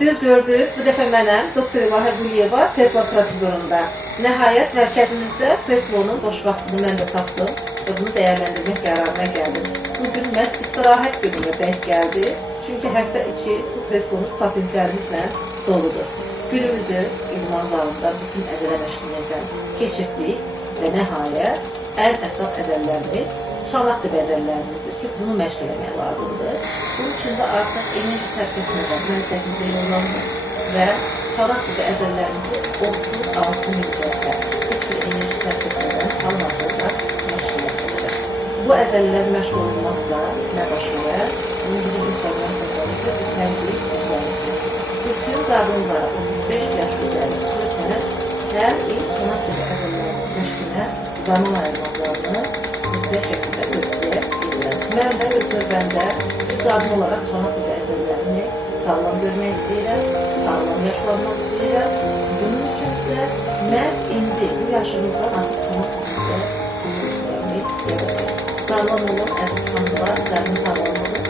Düz gördünüz, bu dəfə mənəm, Doktor İlahə Quliyeva Preslo prosedurunda. Nəhayət mərkəzimizdə Preslonun boş vaxtını mən də tapdım və bunu dəyərləndirmək qərarına gəldim. Bugün məhz istirahət gününe denk gəldi. Çünki həftə içi bu Preslomuz pasientlərimizlə doludur. Günümüzü idman zalında bütün əzələ məşğuliyyətdən keçirdik və nəhayət ən əsas əzəllərimiz çanaq dib əzəllərimizdir ki, bunu məşq eləmək lazımdır. Bunun üçün də artıq enerji sərf etmədən məntəqimizə yollanır və çanaq dib əzəllərimizi 36 müddətdə heç bir enerji sərf etmədən almasında məşq eləməkdir. Bu əzəllər məşq olunmazsa nə baş verər? Bunu bizim Instagram sayfamızda istəndirik izləyirsiniz. Bütün qadınlara 35 yaş üzəri xüsusən hər il çanaq dib əzəllərinin məşqinə zaman ayırmaqlarını mütləq şəkildə tövsiyə edirəm. Mən də öz növbəmdə bir qadın olaraq çanaq dib əzəllərini sağlam görmək istəyirəm, sağlam yaşlanmaq istəyirəm. Bunun üçün isə məhz indi bu yaşımızda artıq çanaq dibində görmək gerekir. Sağlam olun, əziz xanımlar, qadın sağlamlığı